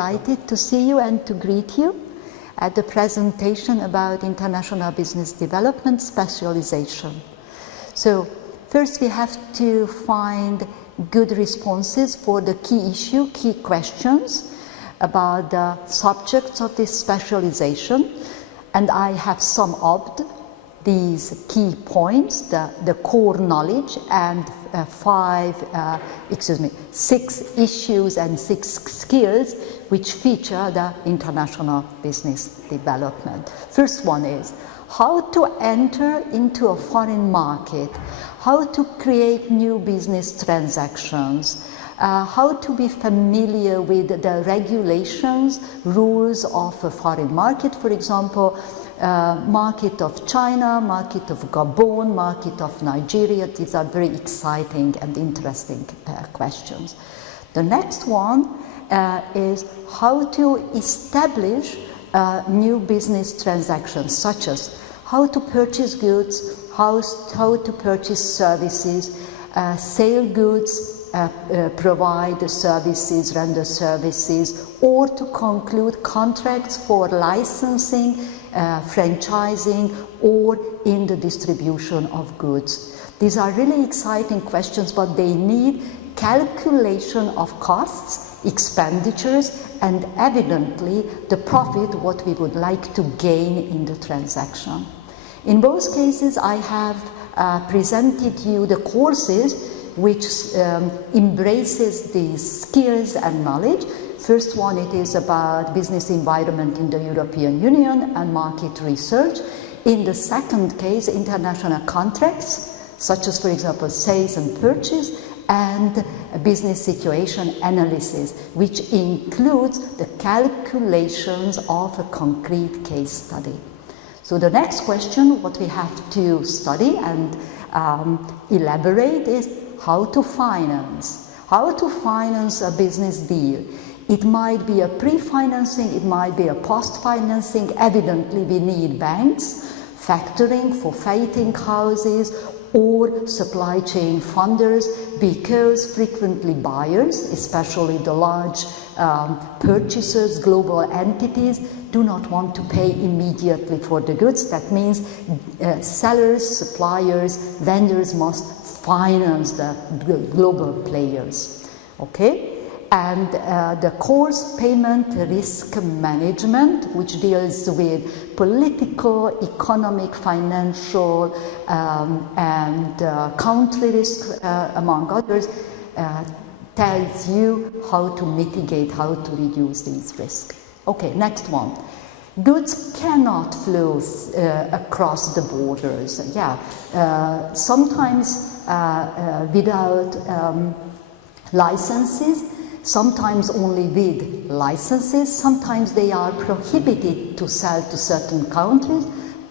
delighted to see you and to greet you at the presentation about international business development specialization. So first we have to find good responses for the key issue, key questions about the subjects of this specialization, and I have summed up these key points, the core knowledge, and 6 issues and 6 skills which feature the international business development. First one is how to enter into a foreign market, how to create new business transactions, how to be familiar with the regulations, rules of a foreign market, for example, market of China, market of Gabon, market of Nigeria. These are very exciting and interesting questions. The next one is how to establish new business transactions, such as how to purchase goods, how to purchase services, sell goods, provide services, render services, or to conclude contracts for licensing, franchising, or in the distribution of goods. These are really exciting questions, but they need calculation of costs, expenditures, and evidently the profit what we would like to gain in the transaction. In both cases, I have presented you the courses which embraces these skills and knowledge. First one, it is about business environment in the European Union and market research. In the second case, international contracts, such as, for example, sales and purchase, and business situation analysis, which includes the calculations of a concrete case study. So the next question, what we have to study and elaborate is how to finance. How to finance a business deal. It might be a pre-financing, it might be a post-financing. Evidently, we need banks, factoring for fating houses, or supply chain funders, because frequently buyers, especially the large purchasers, global entities, do not want to pay immediately for the goods. That means sellers, suppliers, vendors must finance the global players. Okay? And the course payment risk management, which deals with political, economic, financial, and country risk, among others, tells you how to mitigate, how to reduce these risks. Okay, next one. Goods cannot flow across the borders. Sometimes without licenses, sometimes only with licenses, sometimes they are prohibited to sell to certain countries.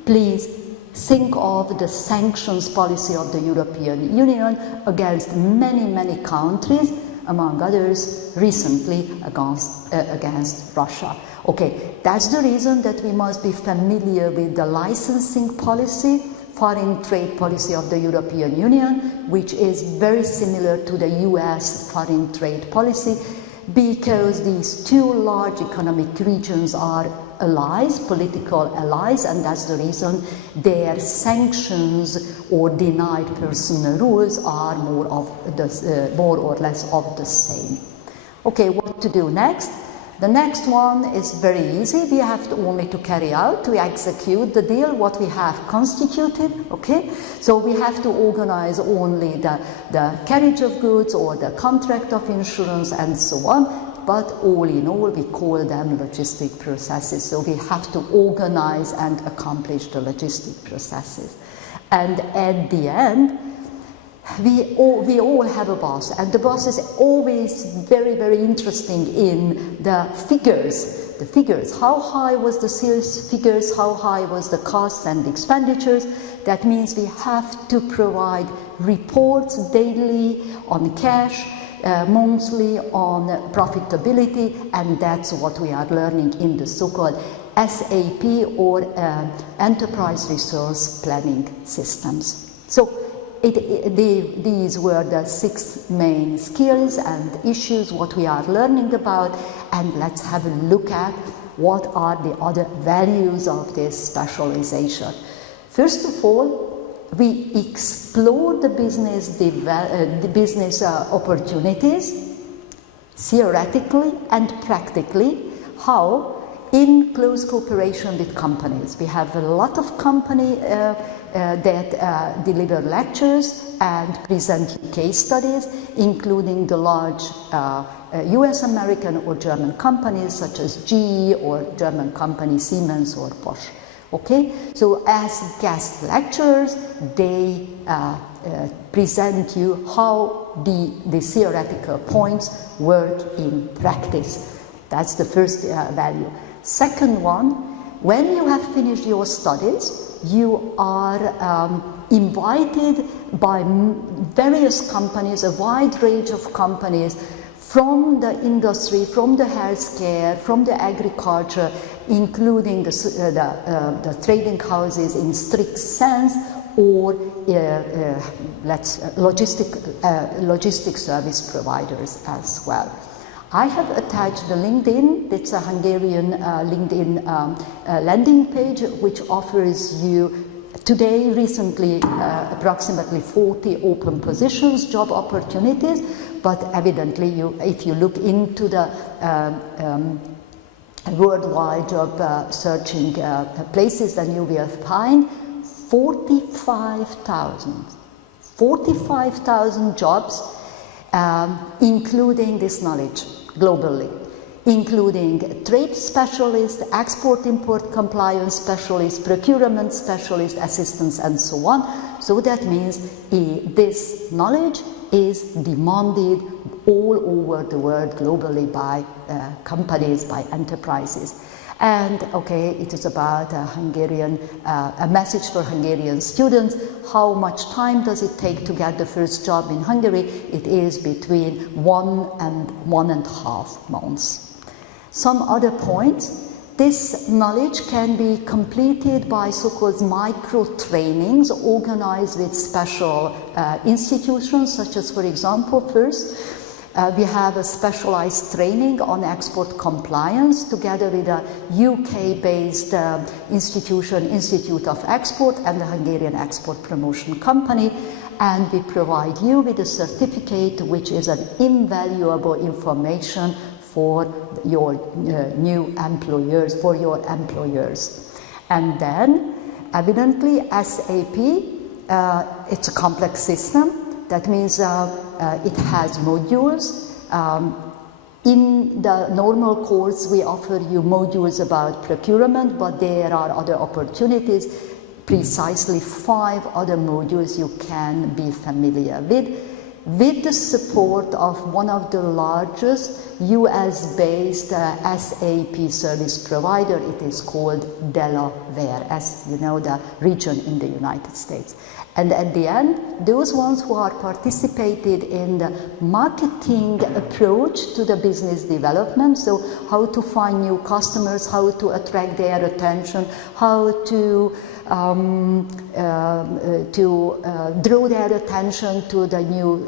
Please think of the sanctions policy of the European Union against many countries, among others, recently against Russia. Okay, that's the reason that we must be familiar with the licensing policy, foreign trade policy of the European Union, which is very similar to the US foreign trade policy, because these two large economic regions are allies, political allies, and that's the reason their sanctions or denied personal rules are more or less of the same. Okay, what to do next? The next one is very easy. We have only to carry out, to execute the deal, what we have constituted, okay? So we have to organize only the carriage of goods or the contract of insurance and so on, but all in all, we call them logistic processes. So we have to organize and accomplish the logistic processes. And at the end, we all have a boss, and the boss is always very interesting in the figures. The figures, how high was the sales figures, how high was the costs and expenditures. That means we have to provide reports daily on cash, monthly on profitability, and that's what we are learning in the so-called SAP or Enterprise Resource Planning Systems. So these were the 6 main skills and issues what we are learning about, and let's have a look at what are the other values of this specialization. First of all, we explore the business opportunities theoretically and practically, how in close cooperation with companies. We have a lot of companies that deliver lectures and present case studies, including the large US, American or German companies such as GE or German company Siemens or Bosch. Okay, so as guest lecturers, they present you how the theoretical points work in practice. That's the first value. Second one, when you have finished your studies, you are invited by various companies, a wide range of companies from the industry, from the healthcare, from the agriculture, including the trading houses in strict sense, or logistic service providers as well. I have attached the LinkedIn. It's a Hungarian LinkedIn landing page which offers you today, recently, approximately 40 open positions, job opportunities, but evidently if you look into the worldwide job searching places, then you will find 45,000 jobs, including this knowledge globally, including trade specialist, export-import compliance specialist, procurement specialist, assistants, and so on. So that means this knowledge is demanded all over the world globally by companies, by enterprises. And okay, it is about a message for Hungarian students. How much time does it take to get the first job in Hungary? It is between 1 and 1.5 months. Some other points. This knowledge can be completed by so-called micro-trainings organized with special institutions, such as, for example, first, we have a specialized training on export compliance together with a UK-based institution, Institute of Export, and the Hungarian Export Promotion Company, and we provide you with a certificate which is an invaluable information for your new employers, for your employers. And then, evidently, SAP, it's a complex system. That means it has modules. In the normal course, we offer you modules about procurement, but there are other opportunities, precisely 5 other modules you can be familiar with the support of one of the largest US-based SAP service provider. It is called Delaware, as you know, the region in the United States. And at the end, those ones who are participated in the marketing approach to the business development, so how to find new customers, how to attract their attention, how to draw their attention to the new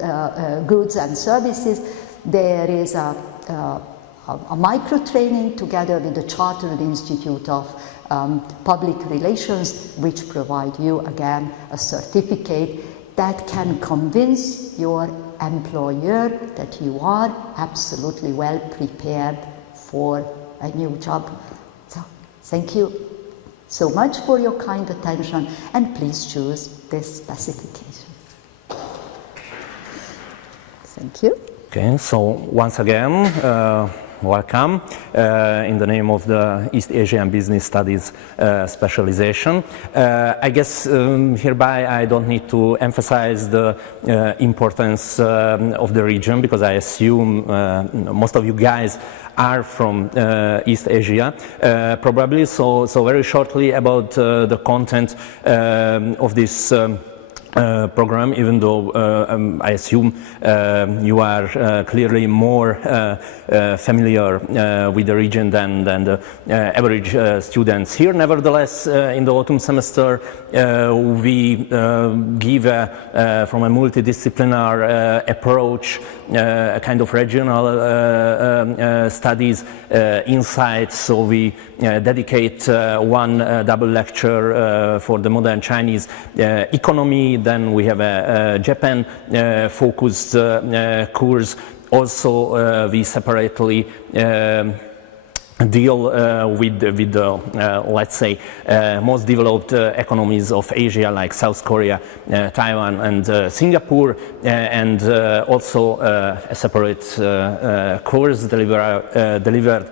goods and services, there is a micro-training together with the Chartered Institute of Public Relations, which provide you again a certificate that can convince your employer that you are absolutely well prepared for a new job. So, thank you so much for your kind attention, and please choose this specification. Thank you. Okay, so once again, welcome in the name of the East Asian Business Studies specialization. I guess hereby I don't need to emphasize the importance of the region, because I assume most of you guys are from East Asia, probably. So very shortly about the content of this program, even though I assume you are clearly more familiar with the region than the average students here. Nevertheless, in the autumn semester, we give from a multidisciplinary approach, a kind of regional studies insight. So we dedicate one double lecture for the modern Chinese economy. Then we have a Japan focused course. Also, we separately deal with the let's say most developed economies of Asia, like South Korea, Taiwan and Singapore, and also a separate course delivered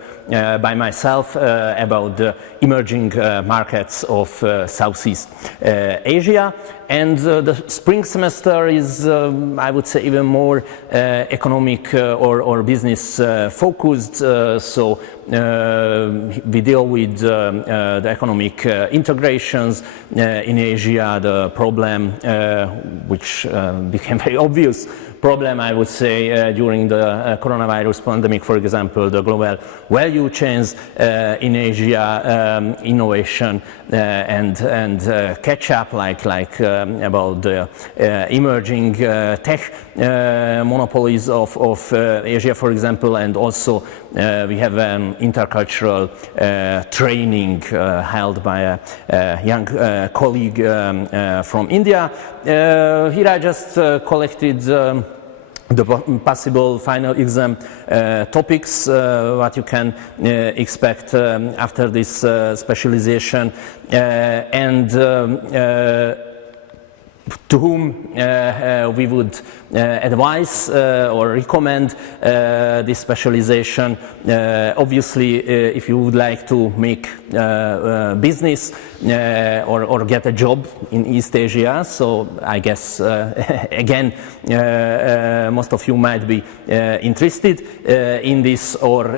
by myself about the emerging markets of Southeast Asia. And the spring semester is, I would say, even more economic or business focused. So we deal with the economic integrations in Asia, the problem which became very obvious problem, I would say, during the coronavirus pandemic, for example, the global value chains in Asia, innovation and catch up, like about the emerging tech monopolies of Asia, for example, and also we have an intercultural training held by a young colleague from India. Here I just collected the possible final exam topics, what you can expect after this specialization, and to whom we would advise or recommend this specialization. Obviously, if you would like to make business or get a job in East Asia, so I guess again most of you might be interested in this, or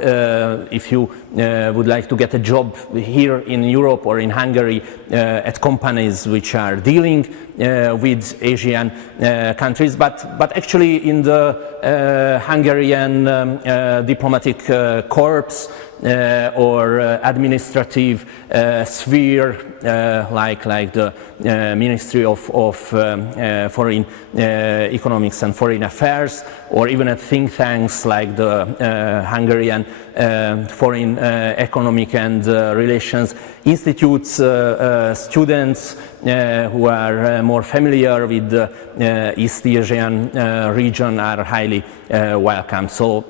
if you would like to get a job here in Europe or in Hungary at companies which are dealing with Asian countries, but actually in the Hungarian diplomatic corps or administrative sphere, like the Ministry of Foreign Economics and Foreign Affairs, or even at think tanks like the Hungarian Foreign Economic and Relations Institutes. Students who are more familiar with the East Asian region are highly welcome. So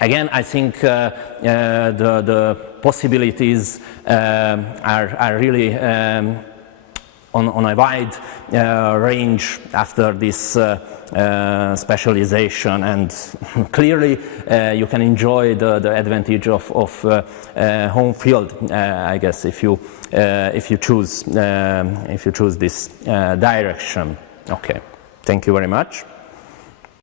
again, I think the possibilities are really on a wide range after this specialization, and clearly you can enjoy the advantage of home field, I guess, if you choose this direction. Okay, thank you very much.